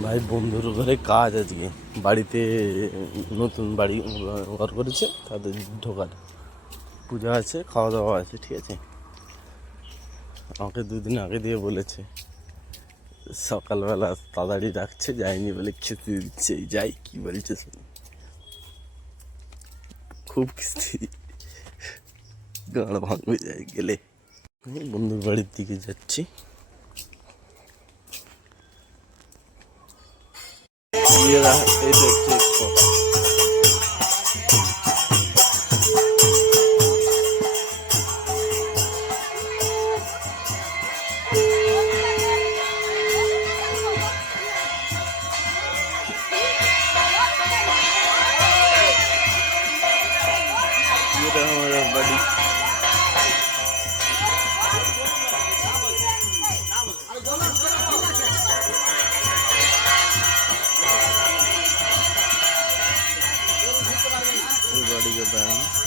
ভাই বন্ধুর ঘরে কাজ আজকে, বাড়িতে নতুন বাড়ি ঘর করেছে, তাদের ঢোকার পূজা আছে, খাওয়া দাওয়া আছে, ঠিক আছে। আমাকে দুদিন আগে দিয়ে বলেছে, সকালবেলা তাড়াতাড়ি রাখছে, যায়নি বলে খেতে দিচ্ছে। যাই কি বলছে শুনি, খুব কিস্তি গাঁড় ভাঙবে যাই গেলে। বন্ধুর বাড়ির দিকে যাচ্ছি। এই দেখছে আমার বাড়ি। বাড়ি का